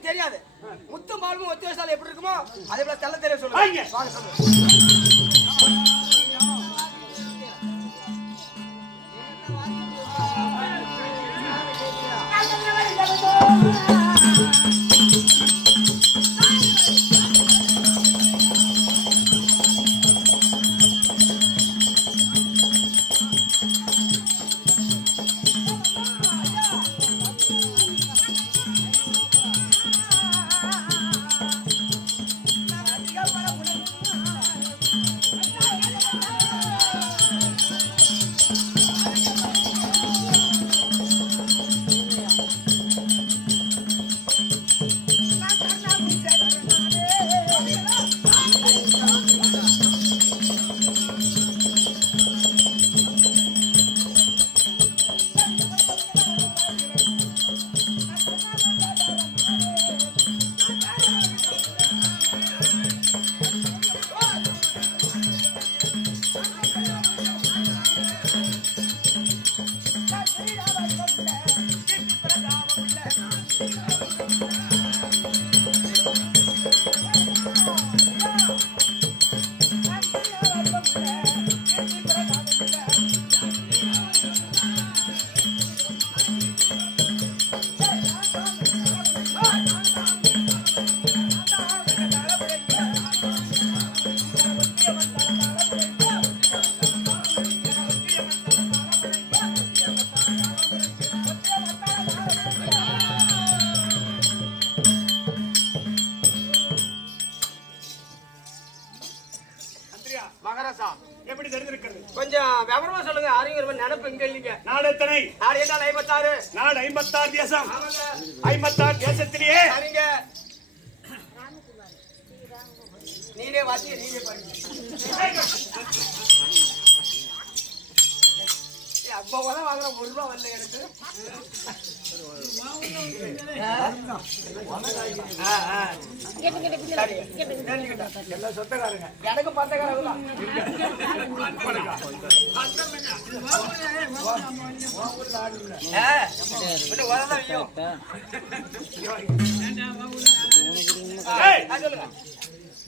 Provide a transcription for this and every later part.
எனக்கு தெரியாது. முத்தும் பாலும் ஒத்தி வச்சாலும் எப்படி இருக்குமோ அதே போல தெல்ல தெரிய சொல்லுங்க. வாங்க சொல்லுங்க. கொஞ்சம் விவரமா சொல்லுங்க. அறிஞர் நினைப்பு எங்க இல்லைங்க. நாடு எத்தனை? நாடு என்ன 56. நாடு 56 தேசம். 56 தேசத்திலேயே சரிங்க. நீனே வாசி நீனே பாருங்க. அப்பா வர வாங்குற 1 ரூபா வரல எனக்கு. எல்லாம் சொந்தக்காரங்க. எனக்கு பத்தக்காரங்க தான்.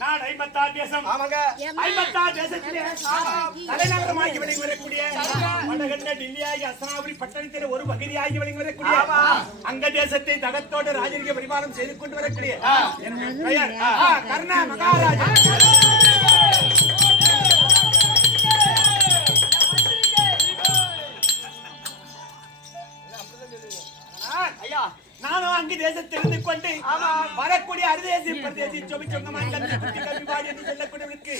நாடு 56 தேசம். 56 தேசத்திலே தலைநகரமாகி விளங்கக்கூடிய வடகண்ட டெல்லியாகி அஸ்னாபுரி பட்டணத்திலே ஒரு பகுதியாகி விளங்கக்கூடிய அங்க தேசத்தை தகத்தோடு ராஜரிக பரிமாணம் செய்து கொண்டு வரக்கூடிய பெயர் கர்ண மகாராஜா. ஐயா நானும் அங்கு தேசத்தில் இருந்து கொண்டு வரக்கூடிய அரிதேசி பிரதேசி சொவி சொந்தமாக என்று சொல்லக்கூடியவருக்கு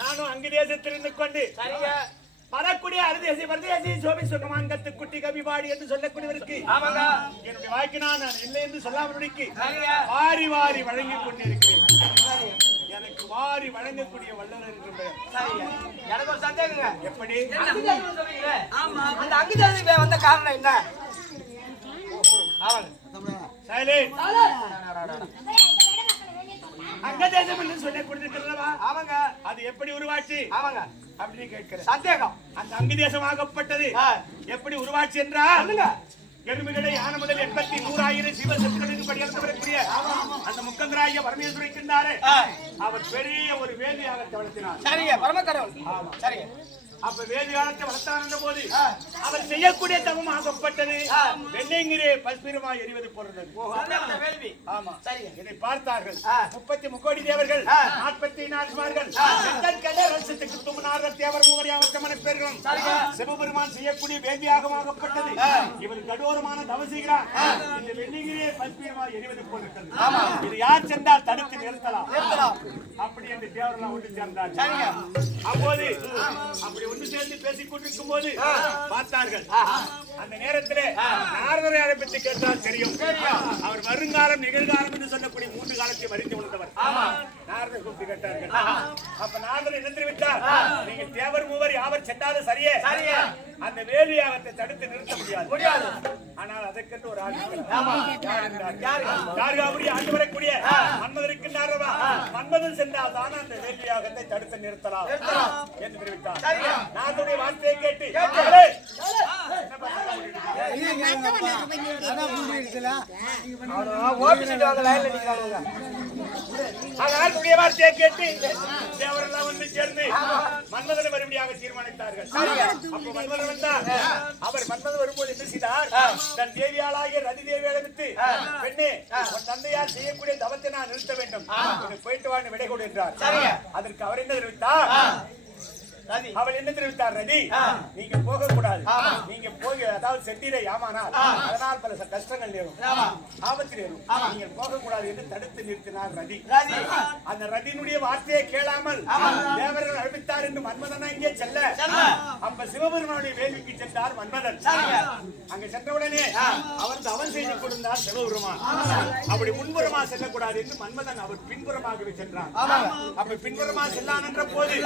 நானும் அங்கு தேசத்திலிருந்து கொண்டு வரக்கூடிய அரிதேசி பரதேசி சோபி சுகமாங்கத்து குட்டி கவிபாடி என்று சொல்லக்கூடியவருக்கு என்னுடைய வாய்க்கு நான் இல்லை என்று சொல்லாமலுக்கு வாரி வாரி வழங்கிக் கொண்டிருக்கிறேன். எனக்கு வாரி வழங்கக்கூடிய வல்லவர் என்று எனக்கு ஒரு சந்தேகங்க. எப்படி அந்த அங்குதேசி வந்த காரணம் என்ன? அங்கதேசம் என்று சொல்ல கொடுத்திருக்கிறதா? ஆமாங்க. அது எப்படி உருவாச்சு? ஆமாங்க அப்படின்னு கேட்கிறேன். சந்தேகம். அந்த அங்கதேசமாகப்பட்டது எப்படி உருவாச்சு என்றால் எருமைகளை யானை முதல் 80,100,000 சிவசக்திகளுக்கு படியெடுத்து வரக்கூடிய அந்த முக்கந்தராய பரமேஸ்வரர் இருக்கின்றாரே அவர் பெரிய ஒரு வேதியாக வளர்த்தினார். சரிங்க, பரமக்கடவுள். சரிங்க. அப்ப வேதிகாலத்தை வளர்த்தான போது அவர் செய்யக்கூடிய தவம் ஆகப்பட்டது வெள்ளைங்கிரே பஸ்பிரமாய் எரிவது போறது. ஆமா, சரி. இதை பார்த்தார்கள் 30 முக்கோடி தேவர்கள், 44 வருஷத்துக்கு நாரத தேவர் மூவர் யாவத்தமன பேர்களும் சிவபெருமான் செய்யக்கூடிய வேள்வியாகமாகப்பட்டது. இவர் கடோரமான தவம் செய்கிறார். இந்த வெள்ளிங்கிரியை பல்பீரமாக எரிவது போல் இருக்கிறது. இது யார் சென்றால் தடுத்து நிறுத்தலாம் அப்படி என்று தேவரெல்லாம் ஒன்று சேர்ந்தார். அப்போது அப்படி ஒன்று சேர்ந்து பேசிக் கொண்டிருக்கும் போது பார்த்தார்கள். அந்த நேரத்திலே நாரதரை அழைப்பித்து கேட்டால் தெரியும். அவர் வருங்காலம் நிகழ்காலம் என்று சொல்லக்கூடிய 3 காலத்தை மறித்து உணர்ந்தவர். நாரதரை கூப்பிட்டு கேட்டார்கள். அப்ப நாரதர் என்ன தெரிவித்தார்? நீங்க தேவர் மூவர் யாவர் சென்றாலும் சரியே, அந்த வேலியாகத்தை தடுத்து நிறுத்த முடியாது. ஆனால் அதற்கென்று ஒரு ஆள் ஆண்டு வரக்கூடிய மன்மதன் இருக்கின்றாரா? மன்மதன் சென்றால் தான் அந்த வேலியாகத்தை தடுத்து நிறுத்தலாம் என்று தெரிவித்தார். நாரதருடைய வார்த்தையை கேட்டு வார்த்தையை கேட்டு தேவரெல்லாம் வந்து சேர்ந்து மன்மதனை மறுபடியாக தீர்மானித்தார்கள். அப்ப மன்மதன் வந்தார். அவர் மன்மதன் வரும்போது என்ன செய்தார்? தன் தேவியாளாகிய ரதி தேவியை அழைத்து, பெண்ணே, உன் தந்தையார் செய்யக்கூடிய தவத்தை நான் நிறுத்த வேண்டும், போயிட்டு வாங்க விடை கொடு என்றார். அதற்கு அவர் என்ன தெரிவித்தார்? அவள் என்ன தெரிவித்தார்? ரதி, நீங்க போக கூடாது. நீங்க போய் அதாவது செட்டிலே ஏமானால் அதனால் பல கஷ்டங்கள் நேரும், ஆபத்து நேரும். நீங்க போக கூடாது என்று தடுத்து நிறுத்தினார் ரதி. அந்த ரதியினுடைய வார்த்தையை கேளாமல் தேவர்கள் அழைத்தார் என்று மன்மதன் இங்கே செல்ல, அப்ப சிவபெருமானுடைய வேள்விக்கு சென்றார் மன்மதன். அங்க சென்றவுடனே அவர் தவம் செய்து கொடுத்தார் சிவபெருமான். அப்படி முன்புறமா செல்லக்கூடாது என்று மன்மதன் அவர் பின்புறமாகவே சென்றார். அப்ப பின்புறமா செல்லான் என்ற போது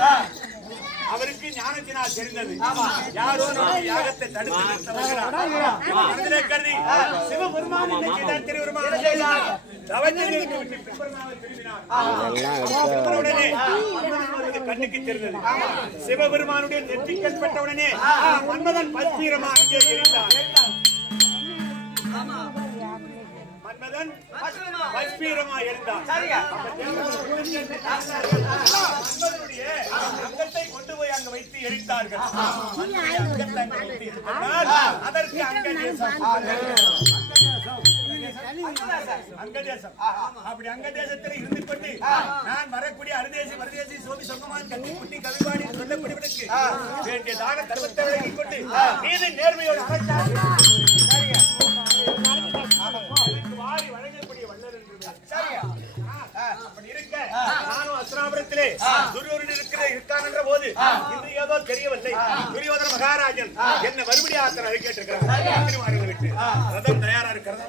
அவருக்கு ஞானத்தினால் தெரிந்தது, யாரோ நம்முடைய யாகத்தை தடுத்து நிறுத்த வருகிறார் கருதி சிவபெருமான் என்ன செய்தார் தெரியுமா? கண்ணுக்கு தெரிந்தது. சிவபெருமானுடைய நெற்றிக்கல் பெற்றவுடனே மன்மதன் பல்பீரமா அங்கே இருந்தார். மன்மதன் பல்பீரமா இருந்தார். மன்மதனுடைய அங்கத்தை கொண்டு போய் அங்க வைத்து எரித்தார்கள். அதற்கு அங்கதேசம். அப்படி அங்கதேசத்தில் இருந்து கொண்டு நான் வரக்கூடிய அருதேசி மருதேசி சோபி சொங்கமான் கட்டி குட்டி கவிபாடி சொல்லக்கூடியவனுக்கு வேண்டிய தான தர்மத்தை வழங்கிக் கொண்டு நீதி நேர்மையோடு வாரி வழங்கக்கூடிய வல்லர் என்று அப்படி இருக்க நானும் அஸ்தினாபுரத்திலே துரியோதனன் இருக்கான் என்ற போது இது ஏதோ தெரியவில்லை. துரியோதன மகாராஜன் என்ன மறுபடியும் ஆத்தனை அழைக்கிட்டு விட்டு ரதம் தயாரா இருக்கிறது.